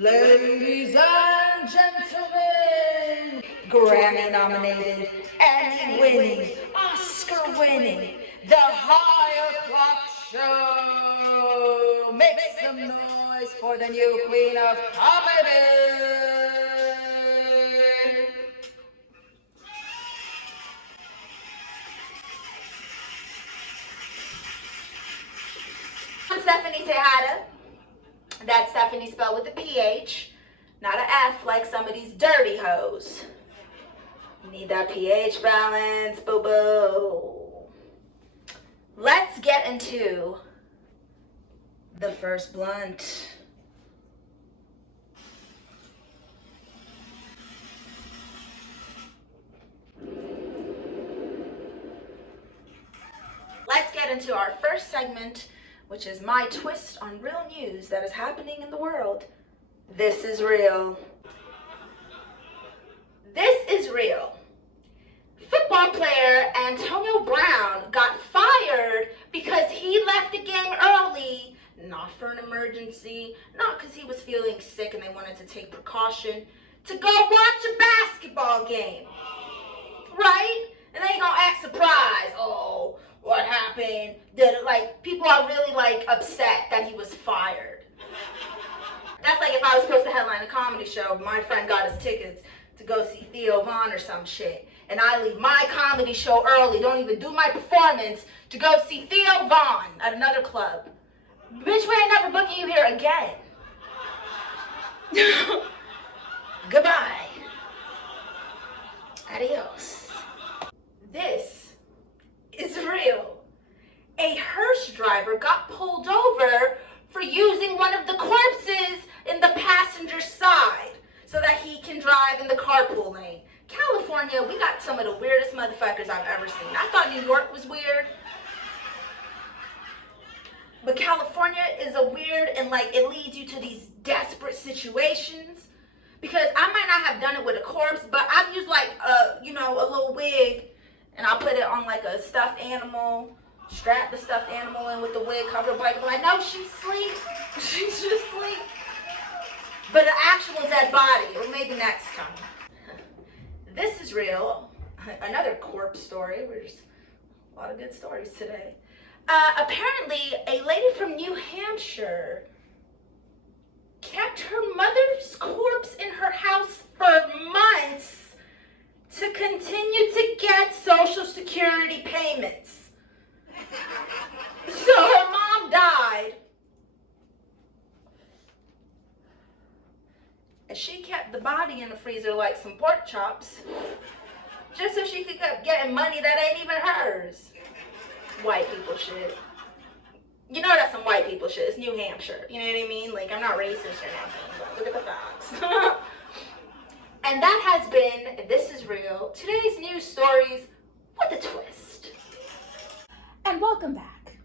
Ladies and gentlemen, Grammy nominated, Emmy winning, Oscar winning, the O'Clock Show. Make some noise for the new queen of comedy. I'm Stephanie Tejada. That's Stephanie spelled with a PH, not an F like some of these dirty hoes. You need that pH balance, boo-boo. Let's get into the first blunt. Let's get into our first segment, which is my twist on real news that is happening in the world. This is real. This is real. Football player Antonio Brown got fired because he left the game early, not for an emergency, not because he was feeling sick and they wanted to take precaution, to go watch a basketball game. Right? And they gonna act surprised. Oh, what happened? People are really upset that he was fired. That's like if I was supposed to headline a comedy show, my friend got us tickets to go see Theo Von or some shit, and I leave my comedy show early, don't even do my performance, to go see Theo Von at another club. Bitch, we ain't never booking you here again. Goodbye. Adios. This is real. A hearse driver got pulled over for using one of the corpses in the passenger side so that he can drive in the carpool lane. California, we got some of the weirdest motherfuckers I've ever seen. I thought New York was weird, but California is a weird, and it leads you to these desperate situations. Because I might not have done it with a corpse, but I've used a little wig, and I'll put it on a stuffed animal, strap the stuffed animal in with the wig, cover the blanket, like, no, she's asleep. She's just asleep. But an actual dead body, or maybe next time. This is real. Another corpse story. There's a lot of good stories today. Apparently, a lady from New Hampshire kept her mother's corpse in her house for months to continue to get Social Security payments. So her mom died, and she kept the body in the freezer like some pork chops, just so she could keep getting money that ain't even hers. White people shit. You know that's some white people shit. It's New Hampshire. You know what I mean? I'm not racist or nothing, but look at the facts. And that has been This Is Real, today's news stories with a twist. And welcome back.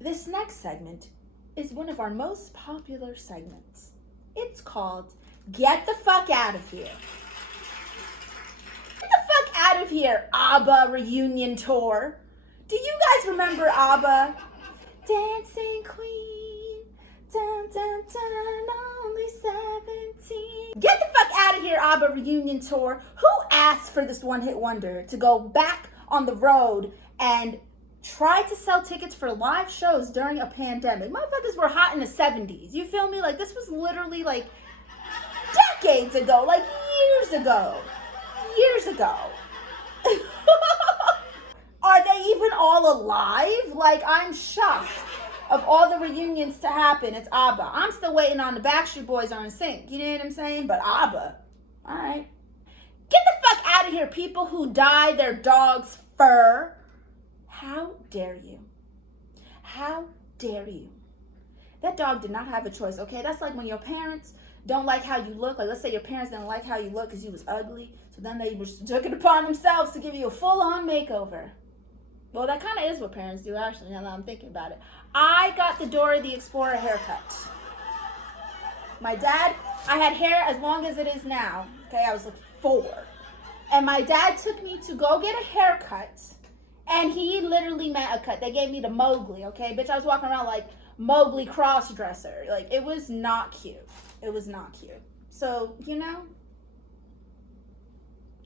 This next segment is one of our most popular segments. It's called Get the Fuck Out of Here. Get the fuck out of here, ABBA reunion tour. Do you guys remember ABBA? Dancing Queen, dun dun dun, only 17. Get the fuck out of here, ABBA reunion tour. Who asked for this one-hit wonder to go back on the road and try to sell tickets for live shows during a pandemic? Motherfuckers were hot in the 70s. You feel me? This was literally decades ago, years ago. Years ago. Are they even all alive? I'm shocked of all the reunions to happen. It's ABBA. I'm still waiting on the Backstreet Boys or NSYNC. You know what I'm saying? But ABBA. All right. Get the fuck out of here, people who dye their dog's fur. How dare you? How dare you? That dog did not have a choice, okay? That's like when your parents don't like how you look. Let's say your parents didn't like how you look because you was ugly. So then they took it upon themselves to give you a full-on makeover. Well, that kind of is what parents do, actually, now that I'm thinking about it. I got the Dora the Explorer haircut. My dad, I had hair as long as it is now. Okay, I was 4. And my dad took me to go get a haircut. And he literally meant a cut. They gave me the Mowgli, okay? Bitch, I was walking around like Mowgli cross-dresser. It was not cute. It was not cute. So,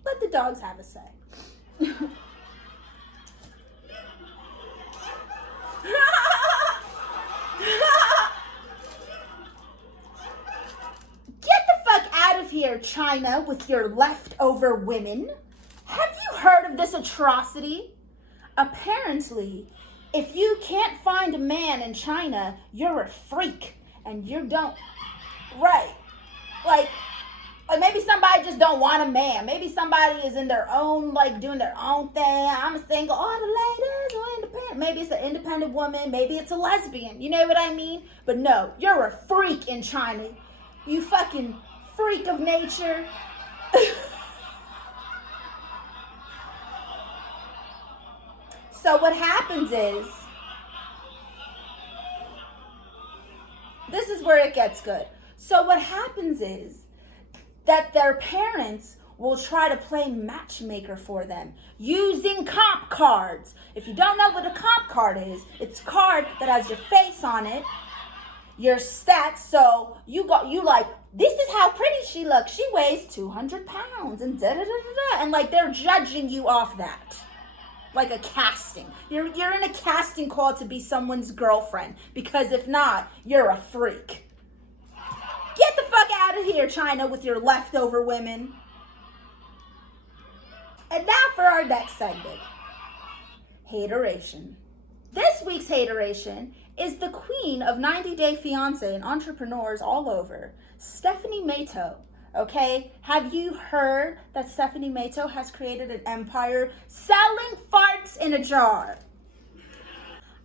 let the dogs have a say. Get the fuck out of here, China, with your leftover women. Have you heard of this atrocity? Apparently, if you can't find a man in China, you're a freak and you don't, right. Like maybe somebody just don't want a man. Maybe somebody is in their own, doing their own thing. I'm a single. All the ladies are independent. Maybe it's an independent woman. Maybe it's a lesbian. You know what I mean? But no, you're a freak in China. You fucking freak of nature. So what happens is, this is where it gets good. So what happens is that their parents will try to play matchmaker for them using comp cards. If you don't know what a comp card is, it's a card that has your face on it, your stats. So you like, this is how pretty she looks. She weighs 200 pounds and da da da da da. And they're judging you off that. Like a casting. You're in a casting call to be someone's girlfriend. Because if not, you're a freak. Get the fuck out of here, China, with your leftover women. And now for our next segment. Hateration. This week's hateration is the queen of 90 Day Fiancé and entrepreneurs all over, Stephanie Mato. Okay, have you heard that Stephanie Mato has created an empire selling farts in a jar?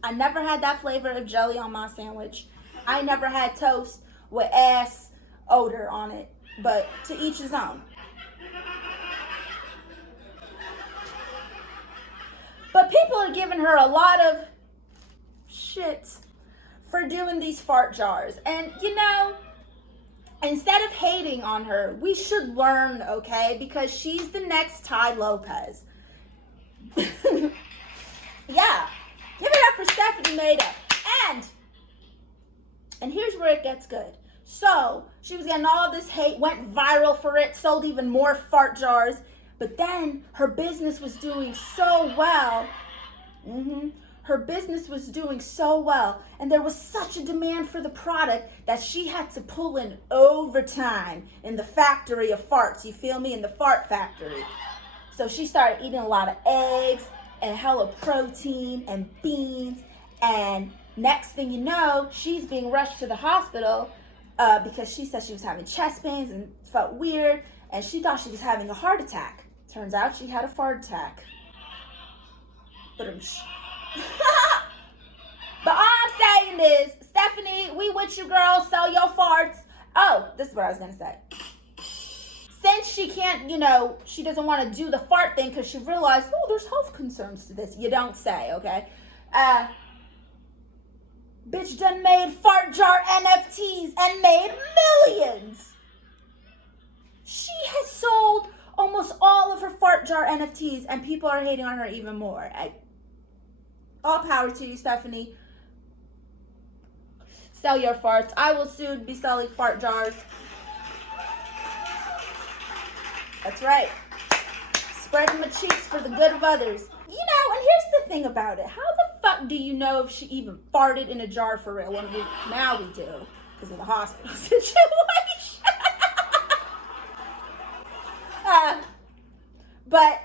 I never had that flavor of jelly on my sandwich. I never had toast with ass odor on it, but to each his own. But people are giving her a lot of shit for doing these fart jars. And instead of hating on her, we should learn, okay? Because she's the next Ty Lopez. Yeah. Give it up for Stephanie Mato. And here's where it gets good. So, she was getting all this hate, went viral for it, sold even more fart jars. But then her business was doing so well. Her business was doing so well, and there was such a demand for the product that she had to pull in overtime in the factory of farts, you feel me, in the fart factory. So she started eating a lot of eggs and hella protein and beans, and next thing you know, she's being rushed to the hospital because she said she was having chest pains and felt weird, and she thought she was having a heart attack. Turns out she had a fart attack. But all I'm saying is, Stephanie, we with you, girl. Sell your farts. Oh, this is what I was gonna say. Since she can't, she doesn't want to do the fart thing because she realized, there's health concerns to this. You don't say, okay? Bitch done made fart jar NFTs and made millions. She has sold almost all of her fart jar NFTs, and people are hating on her even more. All power to you, Stephanie. Sell your farts. I will soon be selling fart jars. That's right. Spreading my cheeks for the good of others. And here's the thing about it. How the fuck do you know if she even farted in a jar for real? Now we do, because of the hospital situation. But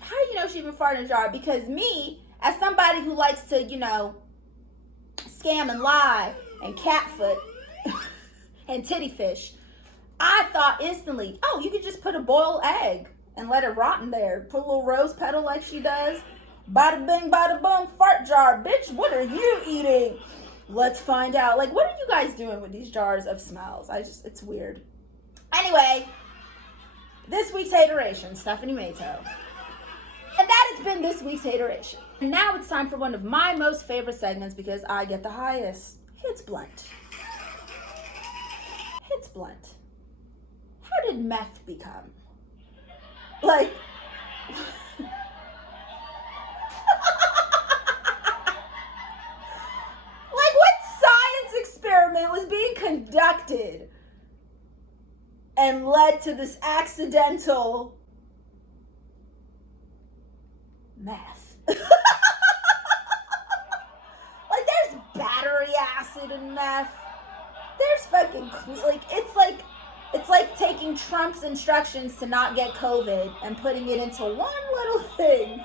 how do you know she even farted in a jar? Because me, as somebody who likes to, scam and lie and catfoot and titty fish, I thought instantly, you could just put a boiled egg and let it rot in there. Put a little rose petal like she does. Bada bing, bada boom, fart jar. Bitch, what are you eating? Let's find out. What are you guys doing with these jars of smells? It's weird. Anyway, this week's hateration, Stephanie Mato. And that has been this week's hateration. And now it's time for one of my most favorite segments because I get the highest. Hits Blunt. Hits Blunt. How did meth become? What science experiment was being conducted and led to this accidental meth. Like, there's battery acid in meth. There's fucking, like, it's like taking Trump's instructions to not get COVID and putting it into one little thing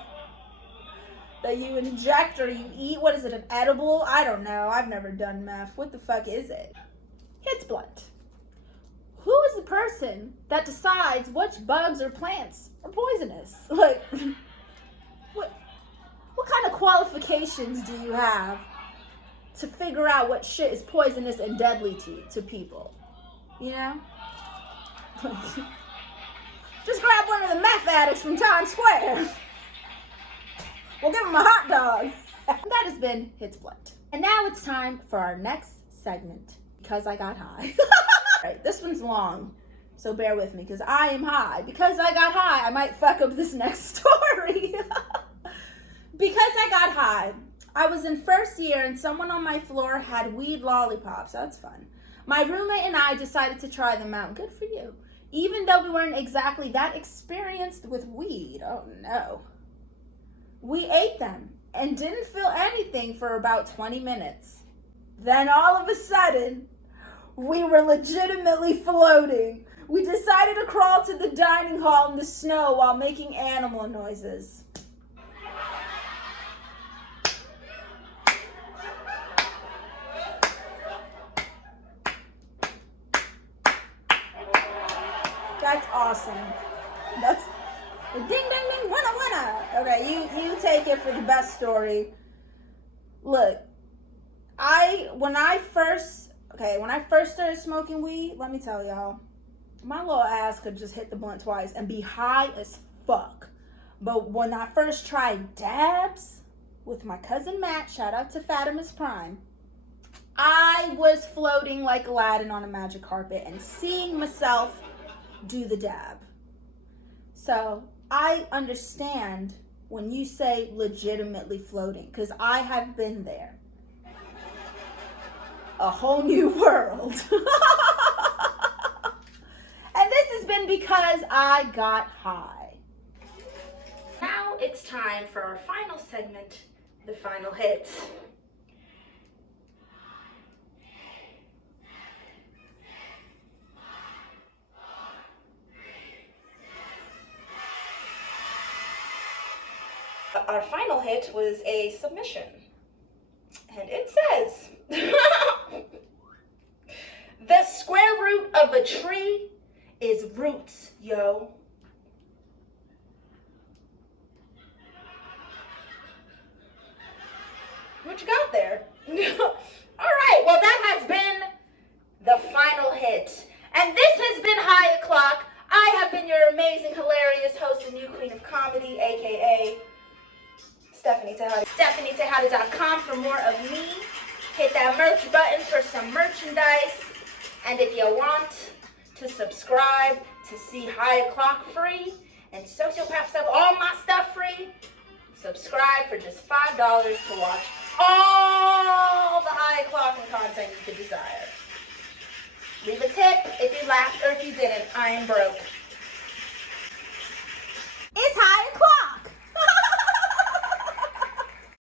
that you inject or you eat. What is it, an edible? I don't know. I've never done meth. What the fuck is it? It's blunt. Who is the person that decides which bugs or plants are poisonous? Like, what kind of qualifications do you have to figure out what shit is poisonous and deadly to people? You know? Just grab one of the meth addicts from Times Square. We'll give them a hot dog. That has been Hits Blunt. And now it's time for our next segment, Because I Got High. Right, this one's long, so bear with me, because I am high. Because I got high, I might fuck up this next story. Because I got high. I was in first year and someone on my floor had weed lollipops. That's fun. My roommate and I decided to try them out. Good for you. Even though we weren't exactly that experienced with weed. Oh no. We ate them and didn't feel anything for about 20 minutes. Then all of a sudden, we were legitimately floating. We decided to crawl to the dining hall in the snow while making animal noises. That's awesome. That's ding, ding, ding, winner, winner. Okay, you take it for the best story. Look, when I first started smoking weed, let me tell y'all, my little ass could just hit the blunt twice and be high as fuck. But when I first tried dabs with my cousin Matt, shout out to Fatima's Prime, I was floating like Aladdin on a magic carpet and seeing myself do the dab. So I understand when you say legitimately floating, because I have been there. A whole new world. And this has been Because I Got High. Now it's time for our final segment, the final hits. Our final hit was a submission, and it says, the square root of a tree is roots, yo. What you got there? All right, well, that has been the final hit, and this has been High O'Clock. I have been your amazing, hilarious host and new queen of comedy, aka Stephanie Tejada. StephanieTejada.com for more of me. Hit that merch button for some merchandise. And if you want to subscribe to see High O'Clock free and Sociopath stuff, all my stuff free, subscribe for just $5 to watch all the High O'Clock and content you could desire. Leave a tip if you laughed or if you didn't. I am broke.